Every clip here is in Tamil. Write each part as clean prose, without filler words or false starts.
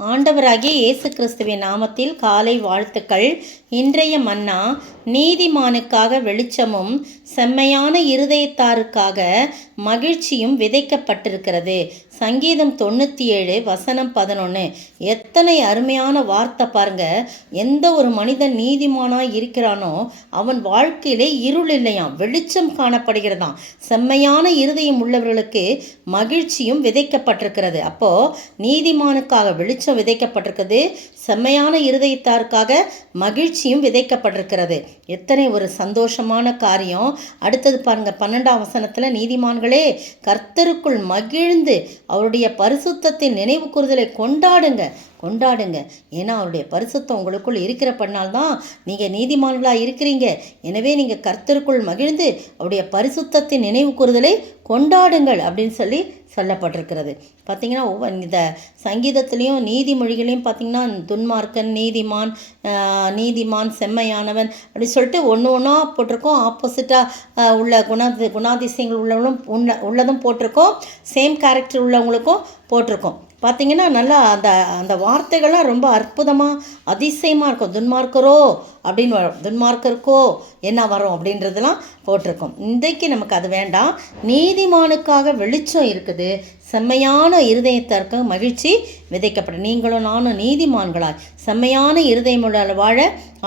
ஆண்டவராகிய இயேசு கிறிஸ்துவின் நாமத்தில் காலை வாழ்த்துக்கள். இன்றைய மன்னா, நீதிமானுக்காக வெளிச்சமும் செம்மையான இருதயத்தாருக்காக மகிழ்ச்சியும் விதைக்கப்பட்டிருக்கிறது. சங்கீதம் 97 வசனம் 11. எத்தனை அருமையான வார்த்தை பாருங்க. எந்த ஒரு மனிதன் நீதிமானாய் இருக்கிறானோ அவன் வாழ்க்கையிலே இருள் இல்லையாம், வெளிச்சம் காணப்படுகிறதாம். செம்மையான இருதயம் உள்ளவர்களுக்கு மகிழ்ச்சியும் விதைக்கப்பட்டிருக்கிறது. அப்போ நீதிமானுக்காக வெளிச்சம் விதைக்கப்பட்டிருக்கிறது, செம்மையான இருதயத்தாருக்காக மகிழ்ச்சியும் விதைக்கப்பட்டிருக்கிறது. எத்தனை ஒரு சந்தோஷமான காரியம். அடுத்தது பாருங்க, 12ஆம் வசனத்துல, நீதிமான்களே கர்த்தருக்குள் மகிழ்ந்து அவருடைய பரிசுத்தத்தின் நினைவு கூறுதலை கொண்டாடுங்க. ஏன்னா அவருடைய பரிசுத்தம் உங்களுக்குள் இருக்கிற பண்ணால்தான் நீங்கள் நீதிமான்களாக இருக்கிறீங்க. எனவே நீங்கள் கர்த்தருக்குள் மகிழ்ந்து அவருடைய பரிசுத்தத்தின் நினைவு கூறுதலை கொண்டாடுங்கள் அப்படின்னு சொல்லப்பட்டிருக்கிறது. பார்த்திங்கன்னா இந்த சங்கீதத்துலேயும் நீதிமொழிகளையும் பார்த்திங்கன்னா துன்மார்க்கன், நீதிமான், செம்மையானவன் அப்படி சொல்லிட்டு ஒன்று ஒன்றா போட்டிருக்கோம். ஆப்போசிட்டாக உள்ள குணாதிசயங்கள் உள்ளதும் போட்டிருக்கோம், சேம் கேரக்டர் உள்ளவங்களுக்கும் போட்டிருக்கோம். பார்த்திங்கன்னா நல்லா அந்த வார்த்தைகள்லாம் ரொம்ப அற்புதமாக அதிசயமாக இருக்கும். துன்மார்க்கரோ அப்படின்னு வரும், துன்மார்க்கருக்கோ என்ன வரும் அப்படின்றதெல்லாம் போட்டிருக்கோம். இன்றைக்கு நமக்கு அது வேண்டாம். நீதிமானுக்காக வெளிச்சம் இருக்குது, செம்மையான இருதயத்திற்கு மகிழ்ச்சி விதைக்கப்படும். நீங்களும் நானும் நீதிமான்களாய் செம்மையான இருதயமுள்ள வாழ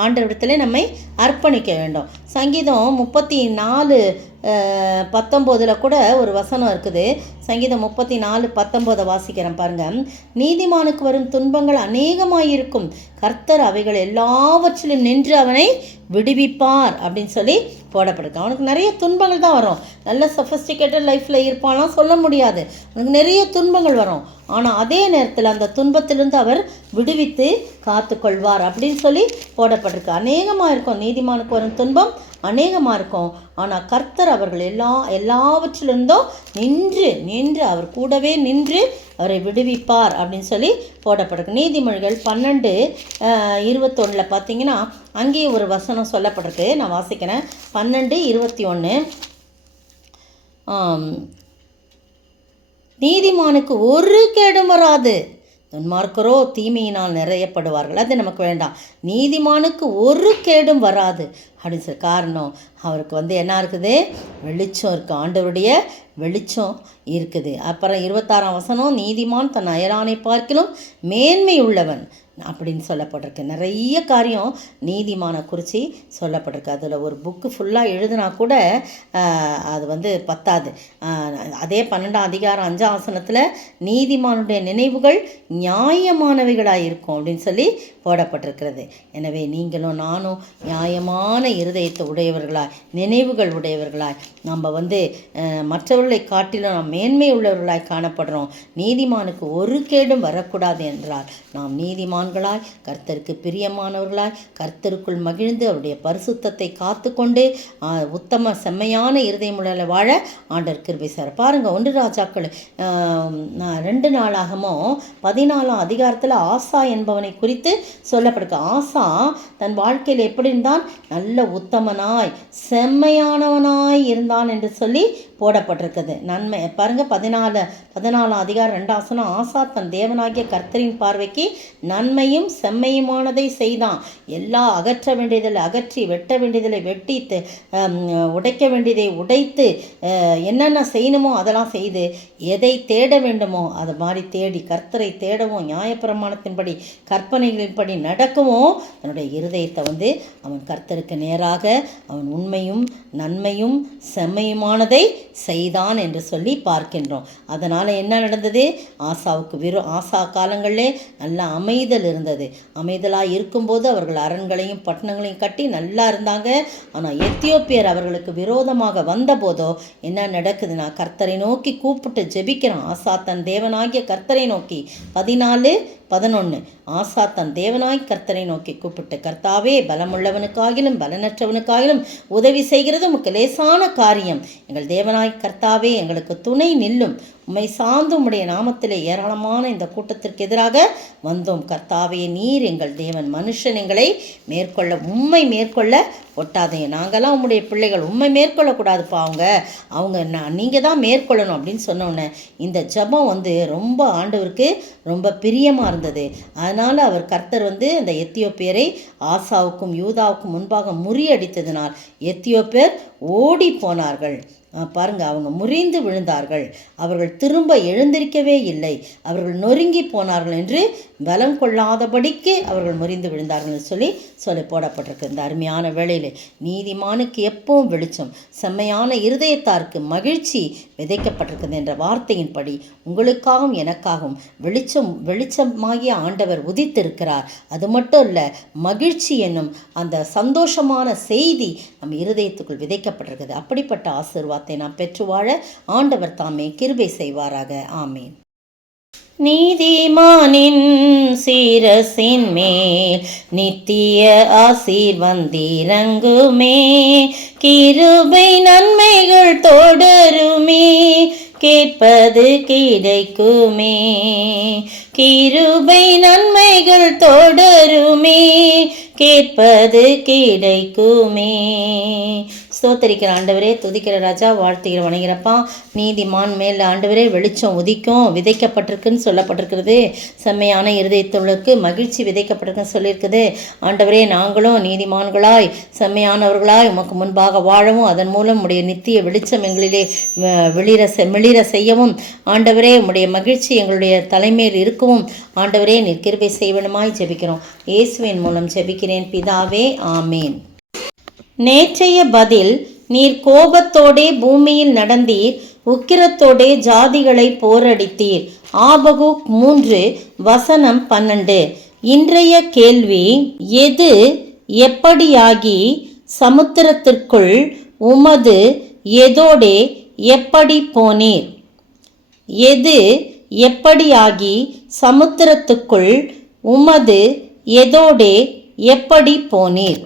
ஆண்டவரிடத்திலே நம்மை அர்ப்பணிக்க வேண்டும். சங்கீதம் 34:19 கூட ஒரு வசனம் இருக்குது. சங்கீதம் 34:19 வாசிக்கிறேன் பாருங்க. நீதிமானுக்கு வரும் துன்பங்கள் அநேகமாயிருக்கும், கர்த்தர் அவைகள் எல்லாவற்றிலும் நின்று அவனை விடுவிப்பார் அப்படின்னு சொல்லி போடப்படுது. அவனுக்கு நிறைய துன்பங்கள் தான் வரும். நல்ல சொஃபிஸ்டிகேட்டட் லைஃப்பில் இருப்பான்லாம் சொல்ல முடியாது. அவனுக்கு நிறைய துன்பங்கள் வரும். ஆனால் அதே நேரத்தில் அந்த துன்பத்திலிருந்து அவர் விடுவித்து காத்து கொள்வார் அப்படின்னு சொல்லி போடப்பட்டிருக்கு. அநேகமாக இருக்கும், நீதிமானுக்கு வரும் துன்பம் அநேகமாக இருக்கும். ஆனால் கர்த்தர் அவர்கள் எல்லாவற்றிலிருந்தும் நின்று அவர் கூடவே நின்று அவரை விடுவிப்பார் அப்படின்னு சொல்லி போடப்பட்டிருக்கு. நீதிமொழிகள் 12:21 பார்த்தீங்கன்னா அங்கேயே ஒரு வசனம் சொல்லப்பட்டிருக்கு. நான் வாசிக்கிறேன். 12:21. நீதிமானுக்கு ஒரு கேடும் வராது, துன்மார்க்கரோ தீமையினால் நிறையப்படுவார்கள். அது நமக்கு வேண்டாம். நீதிமானுக்கு ஒரு கேடும் வராது அப்படின்னு சொல்லி. காரணம், அவருக்கு என்ன இருக்குது? வெளிச்சம் இருக்குது, ஆண்டவருடைய வெளிச்சம் இருக்குது. அப்புறம் 26ஆம் வசனம், நீதிமான் தன் அயலானை பார்க்கிலும் மேன்மை உள்ளவன் அப்படின்னு சொல்லப்பட்டிருக்கு. நிறைய காரியம் நீதிமானை குறித்து சொல்லப்பட்டிருக்கு. அதில் ஒரு புக்கு ஃபுல்லாக எழுதுனா கூட அது பத்தாது. அதே 12ஆம் அதிகாரம் 5ஆம் வசனத்தில் நீதிமானுடைய நினைவுகள் நியாயமானவைகளாக இருக்கும் அப்படின்னு சொல்லி போடப்பட்டிருக்கிறது. எனவே நீங்களும் நானும் நியாயமான இருதயத்தை உடையவர்களாய், நினைவுகள் உடையவர்களாய், நம்ம மற்றவர்களை காட்டிலும் நாம் மேன்மை உள்ளவர்களாய் காணப்படுறோம். நீதிமானுக்கு ஒரு கேடும் வரக்கூடாது என்றால் நாம் நீதிமான்களாய், கர்த்தருக்கு பிரியமானவர்களாய், கர்த்தருக்குள் மகிழ்ந்து அவருடைய பரிசுத்தத்தை காத்து கொண்டு உத்தம செம்மையான இருதயமுள்ள வாழ ஆண்டவர் கிருபை செய்வார். பாருங்க, 1 ராஜாக்கள் 2 நாளாகமும் 14ஆம் அதிகாரத்தில் ஆசா என்பவனை குறித்து சொல்லப்படுது. ஆசா தன் வாழ்க்கையில் எப்படி இருந்தான்? நல்ல உத்தமனாய் செம்மையானவனாய் இருந்தான் என்று சொல்லி போடப்பட்டிருக்குது. நன்மை பாருங்க, 14ஆம் அதிகாரம் 2ஆம் வசனம். ஆசா தன் தேவனாகிய கர்த்தரின் பார்வைக்கு நன்மையும் செம்மையுமானதை செய்தான். எல்லா அகற்ற வேண்டியதில் அகற்றி, வெட்ட வேண்டியதில் வெட்டி, உடைக்க வேண்டியதை உடைத்து, என்னென்ன செய்யணுமோ அதெல்லாம் செய்து, எதை தேட வேண்டுமோ அதை மாதிரி தேடி, கர்த்தரை தேடவும், நியாயப்பிரமாணத்தின்படி கற்பனைகளின்படி நடக்கவும் தன்னுடைய இருதயத்தை அவன் கர்த்தருக்கு நேராக அவன் உண்மையும் நன்மையும் செம்மையுமானதை செய்தான் என்று சொல்லி பார்க்கின்றோம். அதனால் என்ன நடந்தது? ஆசா காலங்களிலே நல்ல அமைதல் இருந்தது. அமைதலாக இருக்கும்போது அவர்கள் அரண்களையும் பட்டணங்களையும் கட்டி நல்லா இருந்தாங்க. ஆனால் எத்தியோப்பியர் அவர்களுக்கு விரோதமாக வந்தபோதோ என்ன நடக்குதுன்னா, கர்த்தரை நோக்கி கூப்பிட்டு ஜெபிக்கிறான். ஆசா தன் தேவனாகிய கர்த்தரை நோக்கி 14:11. ஆசா தன் தேவனாய் கர்த்தரை நோக்கி கூப்பிட்டு, கர்த்தாவே, பலமுள்ளவனுக்காகிலும் பலனற்றவனுக்காகிலும் உதவி செய்கிறது உமக்கு லேசான காரியம். எங்கள் தேவனாய் கர்த்தாவே, எங்களுக்கு துணை நில்லும். உம்மை சார்ந்து உம்முடைய நாமத்திலே ஏராளமான இந்த கூட்டத்திற்கு எதிராக வந்தோம். கர்த்தாவே, நீர் எங்கள் தேவன். மனுஷன் எங்களை மேற்கொள்ள உம்மை மேற்கொள்ள ஒட்டாதே. நாங்கள்லாம் உம்முடைய பிள்ளைகள், உண்மை மேற்கொள்ளக்கூடாதுப்பா. அவங்க நீங்கள் தான் மேற்கொள்ளணும் அப்படின்னு சொன்னோன்னே இந்த ஜெபம் ரொம்ப ஆண்டவருக்கு ரொம்ப பிரியமாக இருந்தது. அதனால் அவர் கர்த்தர் அந்த எத்தியோப்பியரை ஆசாவுக்கும் யூதாவுக்கும் முன்பாக முறியடித்ததினால் எத்தியோப்பியர் ஓடி போனார்கள். பாருங்கள், அவங்க முறிந்து விழுந்தார்கள். அவர்கள் திரும்ப எழுந்திருக்கவே இல்லை. அவர்கள் நொறுங்கி போனார்கள் என்று பலம் கொள்ளாதபடிக்கு அவர்கள் முறிந்து விழுந்தார்கள் சொல்லி போடப்பட்டிருக்கு. இந்த அருமையான வேளையில் நீதிமானுக்கு எப்பவும் வெளிச்சம், செம்மையான இருதயத்தாருக்கு மகிழ்ச்சி விதைக்கப்பட்டிருக்குது என்ற வார்த்தையின்படி உங்களுக்காகவும் எனக்காகவும் வெளிச்சமாகிய ஆண்டவர் உதித்திருக்கிறார். அது மட்டும் இல்லை, மகிழ்ச்சி என்னும் அந்த சந்தோஷமான செய்தி நம் இருதயத்துக்குள் விதைக்கப்பட்டிருக்குது. அப்படிப்பட்ட ஆசீர்வாதத்தை நாம் பெற்று வாழ ஆண்டவர் தாமே கிருபை செய்வாராக. ஆமீன். நீதிமானின் சீரசின் மேல் நித்திய ஆசீர் வந்திறங்குமே, கிருபை நன்மைகள் தொடருமே, கேட்பது கிடைக்குமே. கிருபை நன்மைகள் தொடருமே, கேட்பது கிடைக்குமே. ஸ்தோத்தரிக்கிற ஆண்டவரே, துதிக்கிற ராஜா, வாழ்த்துகிற வணங்கிறப்பா. நீதிமான் மேல் ஆண்டவரே வெளிச்சம் உதிக்கும், விதைக்கப்பட்டிருக்குன்னு சொல்லப்பட்டிருக்கிறது. செம்மையான இருதயத்தவர்களுக்கு மகிழ்ச்சி விதைக்கப்பட்டிருக்குன்னு சொல்லியிருக்குது. ஆண்டவரே, நாங்களும் நீதிமான்களாய் செம்மையானவர்களாய் உமக்கு முன்பாக வாழவும், அதன் மூலம் உடைய நித்திய வெளிச்சம் எங்களிலே மிளிர செய்யவும், ஆண்டவரே உம்முடைய மகிழ்ச்சி எங்களுடைய தலைமையில் இருக்கவும் ஆண்டவரே நீர் கிருபை செய்வனுமாய் ஜெபிக்கிறோம். இயேசுவின் மூலம் ஜெபிக்கிறேன் பிதாவே, ஆமேன். நேற்றைய பதில், நீர் கோபத்தோடே பூமியில் நடந்தீர், உக்கிரத்தோடே ஜாதிகளை போரடித்தீர். ஆபகுக் 3:12. இன்றைய கேள்வி, எது எப்படியாகி சமுத்திரத்திற்குள் உமது எதோடே எப்படி போனீர்? எது எப்படியாகி சமுத்திரத்துக்குள் உமது எதோடே எப்படி போனீர்?